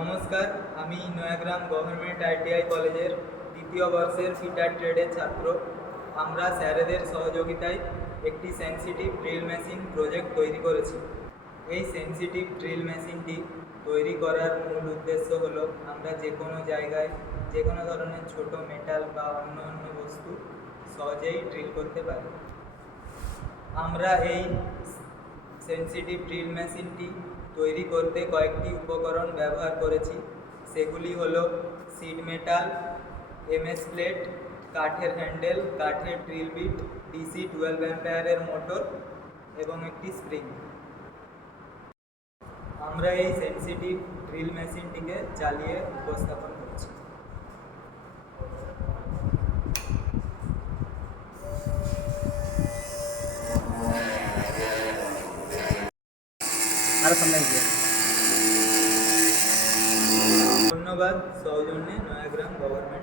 নমস্কার, আমি Nayagram government ITI কলেজের দ্বিতীয় বর্ষের ফিটার ট্রেডের ছাত্র। আমরা স্যারেদের সহযোগিতায় একটি সেন্সিটিভ ড্রিল মেশিন প্রজেক্ট তৈরি করেছি। এই সেন্সিটিভ ড্রিল মেশিনটি তৈরি করার মূল উদ্দেশ্য হলো আমরা যে কোনো জায়গায় যে কোনো ধরনের ছোট মেটাল বা অন্য বস্তু সহজেই ড্রিল করতে পারি। আমরা এই সেন্সিটিভ ড্রিল মেশিনটি তৈরি করতে কয়েকটি উপকরণ ব্যবহার করেছি। সেগুলি হলো সিড মেটাল, এমএস প্লেট, কাঠের হ্যান্ডেল, কাঠের ড্রিল বিট, ডিসি 12 অ্যাম্পিয়ারের মোটর এবং একটি স্প্রিং। আমরা এই সেন্সিটিভ ড্রিল মেশিনটিকে চালিয়ে উপস্থাপন করছি। ধন্যবাদ সৌজন্যে নয়াগ্রাম গভর্নমেন্ট